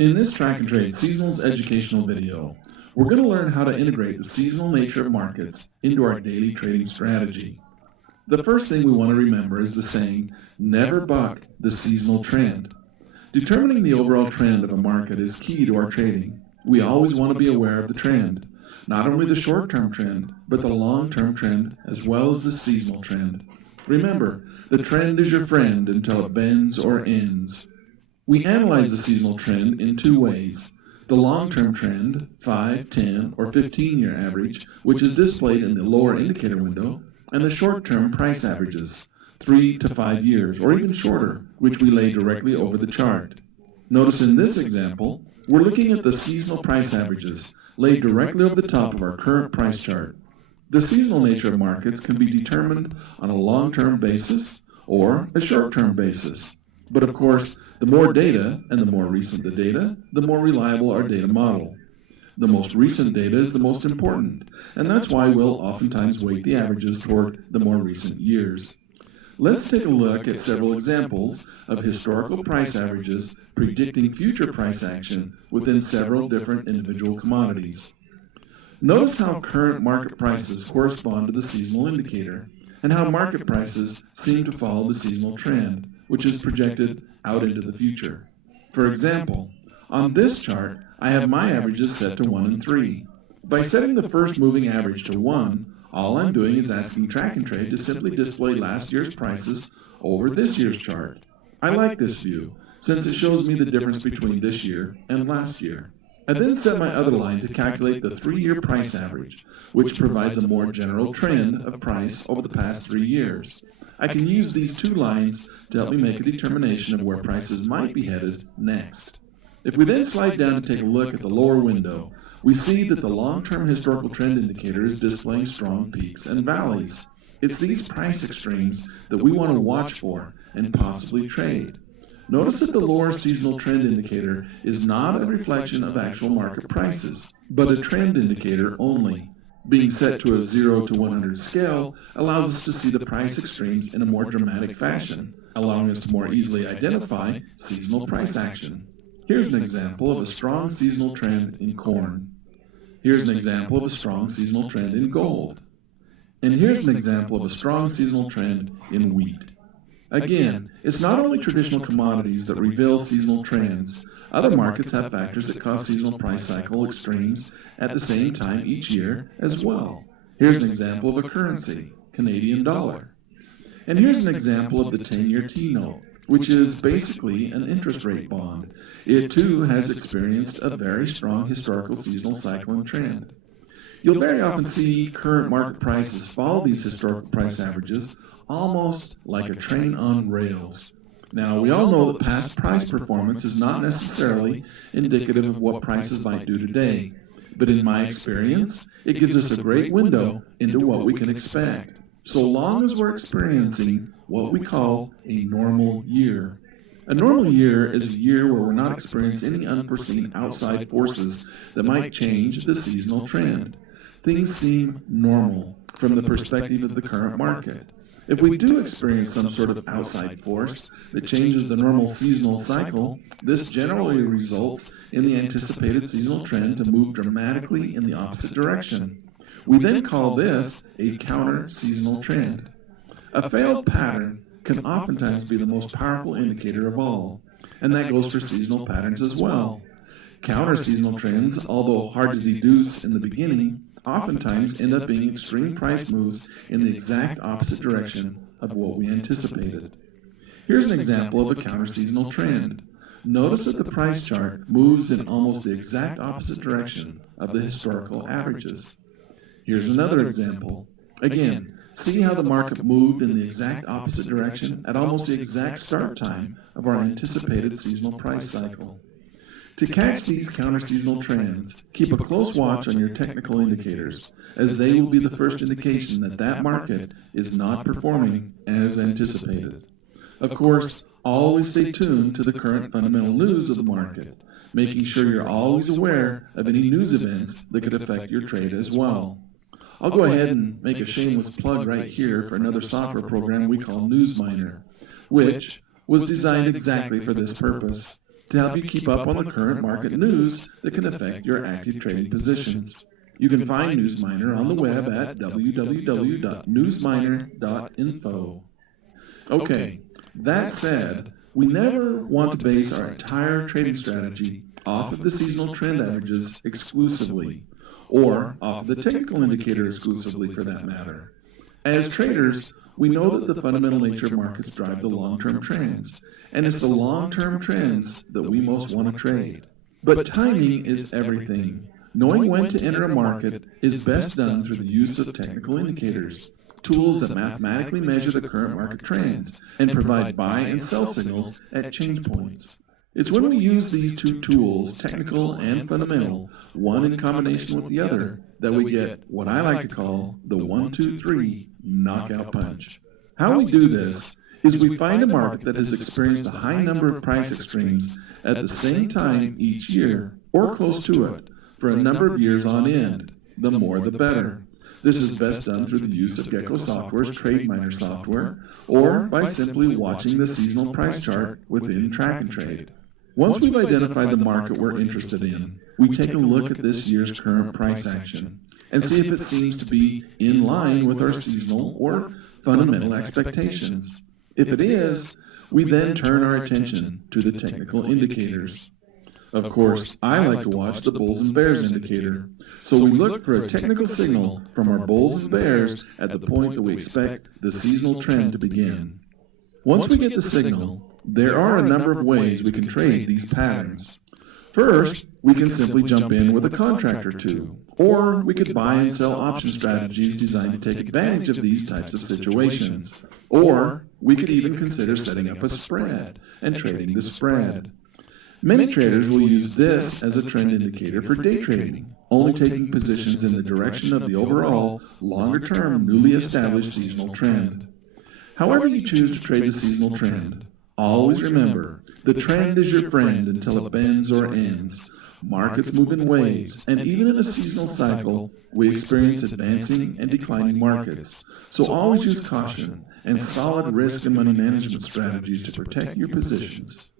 In this Track and Trade Seasonals educational video, we're going to learn how to integrate the seasonal nature of markets into our daily trading strategy. The first thing we want to remember is the saying, never buck the seasonal trend. Determining the overall trend of a market is key to our trading. We always want to be aware of the trend, not only the short-term trend, but the long-term trend as well as the seasonal trend. Remember, the trend is your friend until it bends or ends. We analyze the seasonal trend in two ways. The long-term trend, 5, 10, or 15-year average, which is displayed in the lower indicator window, and the short-term price averages, 3 to 5 years, or even shorter, which we lay directly over the chart. Notice in this example, we're looking at the seasonal price averages, laid directly over the top of our current price chart. The seasonal nature of markets can be determined on a long-term basis or a short-term basis. But of course, the more data and the more recent the data, the more reliable our data model. The most recent data is the most important, and that's why we'll oftentimes weight the averages toward the more recent years. Let's take a look at several examples of historical price averages predicting future price action within several different individual commodities. Notice how current market prices correspond to the seasonal indicator, and how market prices seem to follow the seasonal trend, which is projected out into the future. For example, on this chart, I have my averages set to 1 and 3. By setting the first moving average to 1, all I'm doing is asking Track and Trade to simply display last year's prices over this year's chart. I like this view, since it shows me the difference between this year and last year. I then set my other line to calculate the 3-year price average, which provides a more general trend of price over the past 3 years. I can use these two lines to help me make a determination of where prices might be headed next. If we then slide down to take a look at the lower window, we see that the long-term historical trend indicator is displaying strong peaks and valleys. It's these price extremes that we want to watch for and possibly trade. Notice that the lower seasonal trend indicator is not a reflection of actual market prices, but a trend indicator only. Being set to a 0 to 100 scale allows us to see the price extremes in a more dramatic fashion, allowing us to more easily identify seasonal price action. Here's an example of a strong seasonal trend in corn. Here's an example of a strong seasonal trend in gold. And here's an example of a strong seasonal trend in wheat. Again, it's not only traditional commodities that reveal seasonal trends. Other markets have factors that cause seasonal price cycle extremes at the same time each year as well. Here's an example of a currency, Canadian dollar. And here's an example of the 10-year T-note, which is basically an interest rate bond. It too has experienced a very strong historical seasonal cycle and trend. You'll very often see current market prices follow these historical price averages almost like a train on rails. Now, we all know that past price performance is not necessarily indicative of what prices might do today, but in my experience, it gives us a great window into what we can expect, so long as we're experiencing what we call a normal year. A normal year is a year where we're not experiencing any unforeseen outside forces that might change the seasonal trend. Things seem normal from the perspective of the current market. If we do experience some sort of outside force that changes the normal seasonal cycle, this generally results in the anticipated seasonal trend to move dramatically in the opposite direction. We then call this a counter-seasonal trend. A failed pattern can oftentimes be the most powerful indicator of all, and that goes for seasonal patterns as well. Counter-seasonal trends, although hard to deduce in the beginning, oftentimes end up being extreme price moves in the exact opposite direction of what we anticipated. Here's an example of a counter-seasonal trend. Notice that the price chart moves in almost the exact opposite direction of the historical averages. Here's another example. Again, see how the market moved in the exact opposite direction at almost the exact start time of our anticipated seasonal price cycle. To catch these counter-seasonal trends, keep a close watch on your technical indicators, as they will be the first indication that that market is not performing as anticipated. Of course, always stay tuned to the current fundamental news of the market, making sure you're always aware of any news events that could affect your trade as well. I'll go ahead and make a shameless plug right here for another software program we call NewsMiner, which was designed exactly for this purpose. to help you keep up on the current market news that can affect your active trading positions. You can find NewsMiner on the web at www.newsminer.info. Okay, that said, we never want to base our entire trading strategy off of the seasonal trend averages exclusively, or off of the technical indicator exclusively for that matter. As traders, we know that the fundamental nature of markets drive the long-term trends, and it's the long-term trends that we most want to trade. But timing is everything. Knowing when to enter a market is best done through the use of technical indicators, tools that mathematically measure the current market trends and provide buy and sell signals at change points. It's when we use these two tools, technical and fundamental, one in combination with the other, that we get what I like to call the 1-2-3 knockout punch. How we do this is we find a market that has experienced a high number of price extremes at the same time each year, or close to it, for a number of years on end. The more the better. This is best done through the use of Gecko Software's TradeMiner software, or by simply watching the seasonal price chart within Track and Trade. Once we've identified the market we're interested in, we take a look at this year's current price action and see if it seems to be in line with our seasonal or fundamental expectations. If it is, we then turn our attention to the technical indicators. Of course, I like to watch the Bulls and Bears indicator, so we look for a technical signal from our Bulls and Bears at the point that we expect the seasonal trend to begin. Once we get the signal, there are a number of ways we can trade these patterns. First, we can simply jump in with a contract or two, or we could buy and sell option strategies designed to take advantage of these types of situations. Or we could even consider setting up a spread and trading the spread. Many traders will use this as a trend indicator for day trading, only taking positions in the direction of the overall, longer-term, newly established seasonal trend. However you choose to trade the seasonal trend, always remember, the trend is your friend until it bends or ends. Markets move in waves, and even in a seasonal cycle, we experience advancing and declining markets. So always use caution and solid risk and money management strategies to protect your positions.